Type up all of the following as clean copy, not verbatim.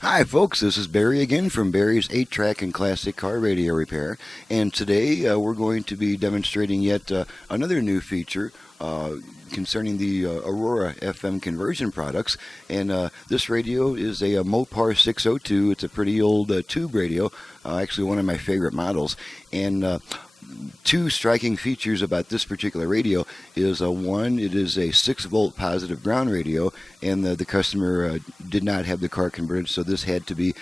Hi, folks. This is Barry again from Barry's 8-Track and Classic Car Radio Repair. And today we're going to be demonstrating yet another new feature concerning the Aurora FM conversion products. And this radio is a Mopar 602. It's a pretty old tube radio, actually one of my favorite models. And two striking features about this particular radio is one, it is a 6-volt positive ground radio, and the customer did not have the car converted, so this had to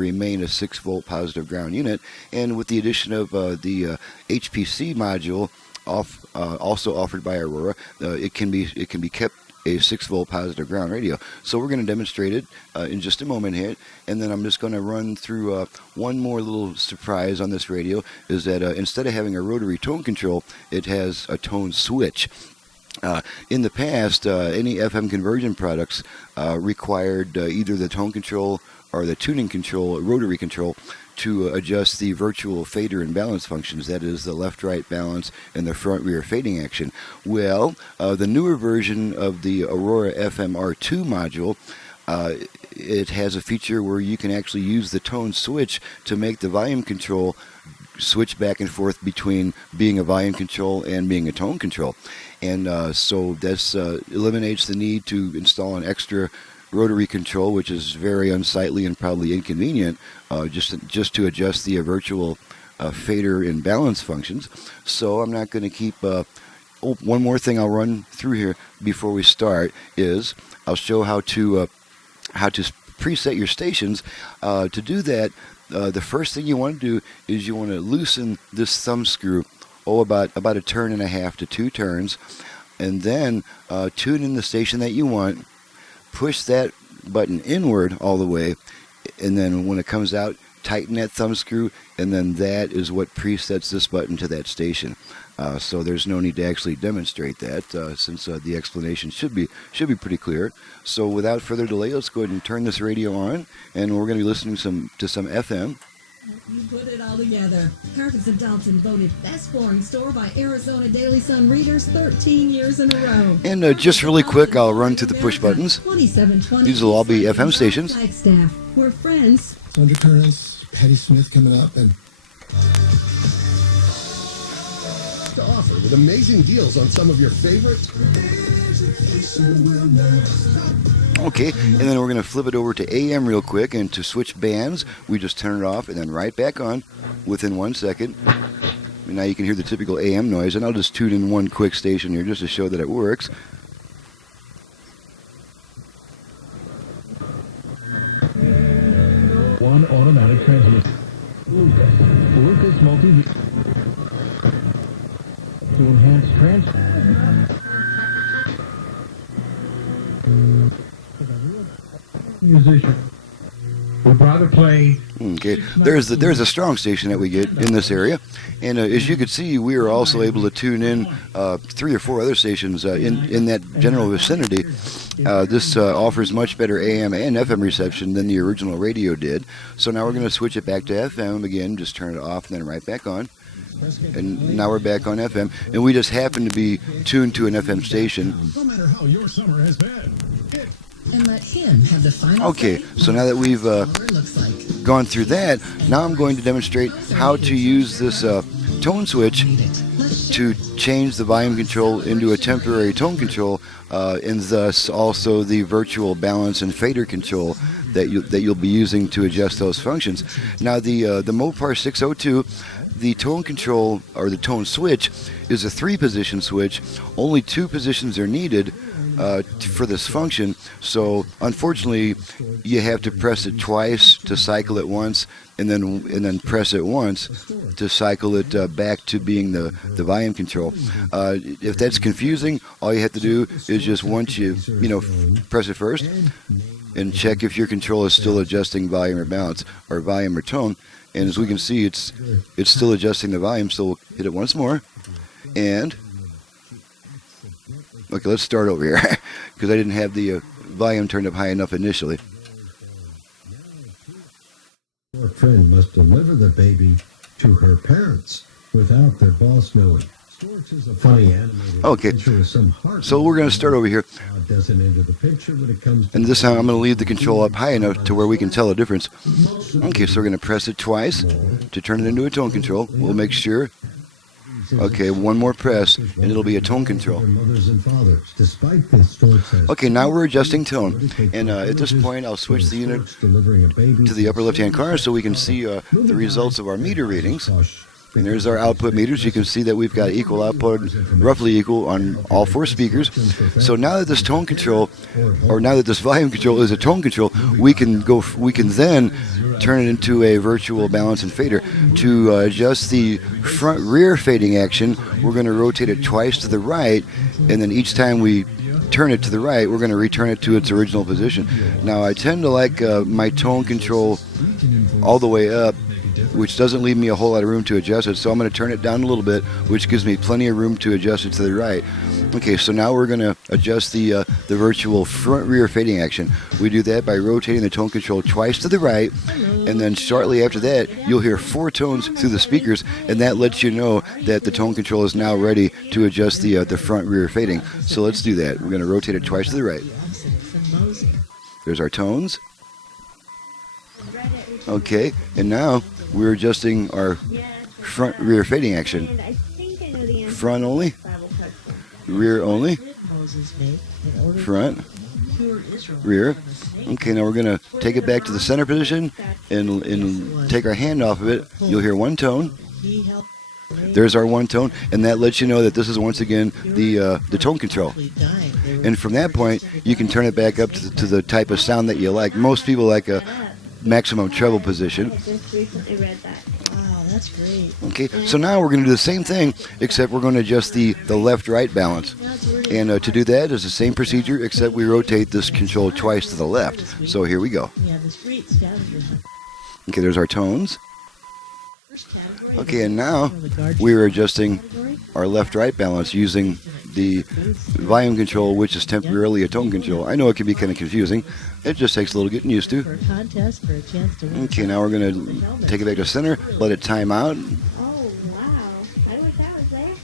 remain a 6-volt positive ground unit. And with the addition of the HPC module, also offered by Aurora, it can be kept a 6-volt positive ground radio. So we're going to demonstrate it in just a moment here, and then I'm just going to run through one more little surprise on this radio, is that instead of having a rotary tone control, it has a tone switch. In the past, any FM conversion products required either the tone control or the tuning control, rotary control, to adjust the virtual fader and balance functions, that is the left-right balance and the front-rear fading action. Well, the newer version of the Aurora FMR2 module, it has a feature where you can actually use the tone switch to make the volume control switch back and forth between being a volume control and being a tone control. And so this eliminates the need to install an extra rotary control, which is very unsightly and probably inconvenient, just to adjust the virtual fader and balance functions. So I'm not going to keep. One more thing I'll run through here before we start is I'll show how to preset your stations. To do that, the first thing you want to do is you want to loosen this thumb screw, about a turn and a half to 2 turns, and then tune in the station that you want. Push that button inward all the way, and then when it comes out, tighten that thumb screw, and then that is what presets this button to that station. So there's no need to actually demonstrate that, since the explanation should be pretty clear. So without further delay, let's go ahead and turn this radio on, and we're going to be listening to some FM. You put it all together. Carpets and Dalton voted best flooring store by Arizona Daily Sun readers 13 years in a row. And just really quick, I'll run through the push buttons. These will all be FM stations. Flagstaff. We're friends. Undercurrents, Patty Smith coming up, and to offer with amazing deals on some of your favorite. Okay, and then we're going to flip it over to AM real quick, and to switch bands, we just turn it off and then right back on within 1 second. And now you can hear the typical AM noise, and I'll just tune in one quick station here just to show that it works. One automatic transmission. Lucas multi to enhance musician would rather play. Okay, there's a strong station that we get in this area, and as you can see, we are also able to tune in 3 or 4 other stations in that general vicinity. This offers much better AM and FM reception than the original radio did. So now we're going to switch it back to FM again, just turn it off and then right back on. And now we're back on FM, and we just happen to be tuned to an FM station. No matter how your summer has been. And let him have the final Okay, say so now that we've looks like. gone through that, now I'm going to demonstrate how to use this tone switch to change the volume control into a temporary tone control, and thus also the virtual balance and fader control that you'll be using to adjust those functions. Now the Mopar 602, the tone control or the tone switch is a 3-position switch. Only 2 positions are needed for this function, so unfortunately you have to press it twice to cycle it once, and then press it once to cycle it back to being the volume control. If that's confusing, all you have to do is just once you press it first and check if your control is still adjusting volume or balance or volume or tone, and as we can see, it's still adjusting the volume. So we'll hit it once more, and okay, let's start over here because I didn't have the volume turned up high enough initially. Your friend must deliver the baby to her parents without their boss knowing. Storks is a funny animated Okay. picture with some heart. So we're going to start over here. It doesn't enter the picture when it comes to And this time I'm going to leave the control up high enough to where we can tell the difference. Okay, so we're going to press it twice to turn it into a tone control. We'll make sure. Okay, one more press, and it'll be a tone control. their mothers and fathers. Despite this, Storks has Okay, now we're adjusting tone. And at this point, I'll switch the unit delivering a baby to the upper left-hand corner so we can see the results of our meter readings. And there's our output meters. You can see that we've got equal output, roughly equal on all 4 speakers. So now that this tone control, or now that this volume control is a tone control, we can then turn it into a virtual balance and fader. To adjust the front rear fading action, we're going to rotate it twice to the right, and then each time we turn it to the right, we're going to return it to its original position. Now I tend to like my tone control all the way up, which doesn't leave me a whole lot of room to adjust it, so I'm going to turn it down a little bit, which gives me plenty of room to adjust it to the right. Okay, so now we're going to adjust the virtual front-rear fading action. We do that by rotating the tone control twice to the right, and then shortly after that, you'll hear 4 tones through the speakers, and that lets you know that the tone control is now ready to adjust the front-rear fading. So let's do that. We're going to rotate it twice to the right. There's our tones. Okay, and now we're adjusting our front rear fading action. Front only, rear only, front, rear. Okay, now we're going to take it back to the center position and take our hand off of it. You'll hear 1 tone. There's our 1 tone, and that lets you know that this is once again the tone control. And from that point, you can turn it back up to the type of sound that you like. Most people like a maximum treble position. I just recently read that. Wow, that's great. Okay, so now we're going to do the same thing, except we're going to adjust the left-right balance. And to do that is the same procedure, except we rotate this control twice to the left. So here we go. We have this great scavenger hunt. Okay, there's our tones. First category. Okay, and now we're adjusting our left-right balance using the volume control, which is temporarily a tone control. I know it can be kind of confusing. It just takes a little getting used to. For a contest, for a chance to win. Okay, now we're going to take it back to center, let it time out. Oh, wow. I wish that was there.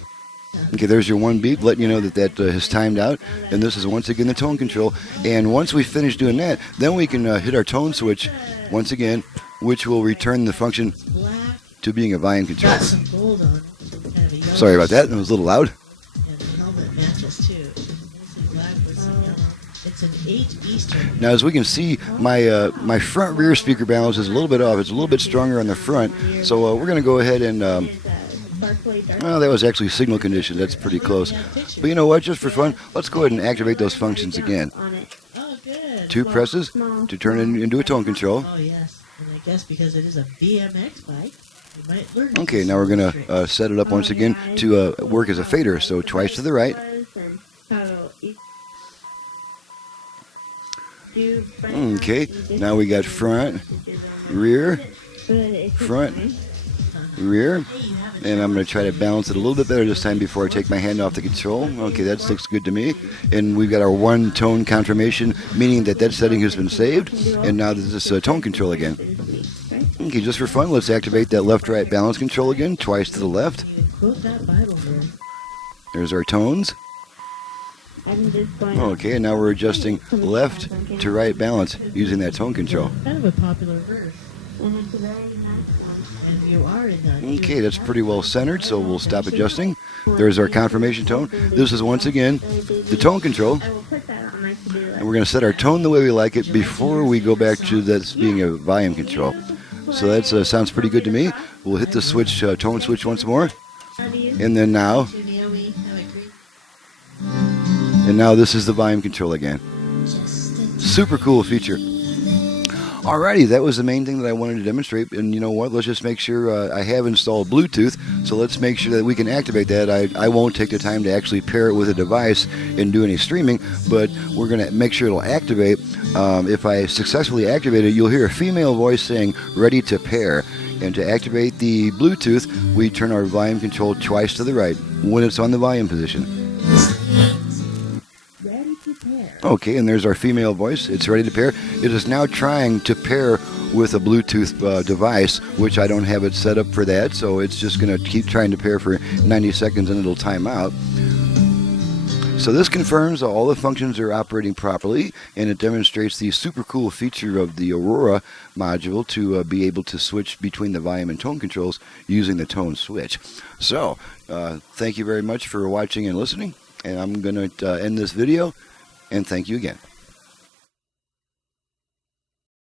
Okay, there's your 1 beep, letting you know that has timed out. And this is once again the tone control. And once we finish doing that, then we can hit our tone switch once again, which will return the function Black. to being a volume control. Got some gold on it. Kind of a yellow. Sorry about that, it was a little loud. And the helmet matches too. Mostly black with some yellow. It's an 8 Eastern. Now, as we can see, my front rear speaker balance is a little bit off. It's a little bit stronger on the front. So we're going to go ahead and, Sparkly dark. well, that was actually signal condition. That's pretty close. But you know what? Just for fun, let's go ahead and activate those functions again. On it. Oh, good. 2 presses to turn it into a tone control. Oh, yes. And I guess because it is a BMX bike, you might learn. Okay, now we're going to set it up once again to work as a fader. So twice to the right. Okay, now we got front, rear, front, rear. And I'm going to try to balance it a little bit better this time before I take my hand off the control. Okay, that looks good to me. And we've got our 1 tone confirmation, meaning that setting has been saved. And now this is tone control again. Okay, just for fun, let's activate that left-right balance control again, twice to the left. Quote that Bible verse. There's our tones. Okay, and now we're adjusting left to right balance using that tone control. Kind of a popular verse. And you are in that. Okay, that's pretty well centered, so we'll stop adjusting. There's our confirmation tone. This is once again the tone control. I will put that on my to-do list. And we're going to set our tone the way we like it before we go back to this being a volume control. So that sounds pretty good to me. We'll hit the switch, tone switch once more. And then now, this is the volume control again. Super cool feature. Alrighty, that was the main thing that I wanted to demonstrate. And you know what? Let's just make sure I have installed Bluetooth. So let's make sure that we can activate that. I won't take the time to actually pair it with a device and do any streaming, but we're going to make sure it'll activate. If I successfully activate it, you'll hear a female voice saying, "Ready to pair." And to activate the Bluetooth, we turn our volume control twice to the right when it's on the volume position. Ready to pair. Okay, and there's our female voice. It's ready to pair. It is now trying to pair with a Bluetooth device, which I don't have it set up for that, so it's just going to keep trying to pair for 90 seconds and it'll time out. So this confirms all the functions are operating properly, and it demonstrates the super cool feature of the Aurora module to be able to switch between the volume and tone controls using the tone switch. So, thank you very much for watching and listening, and I'm going to end this video, and thank you again.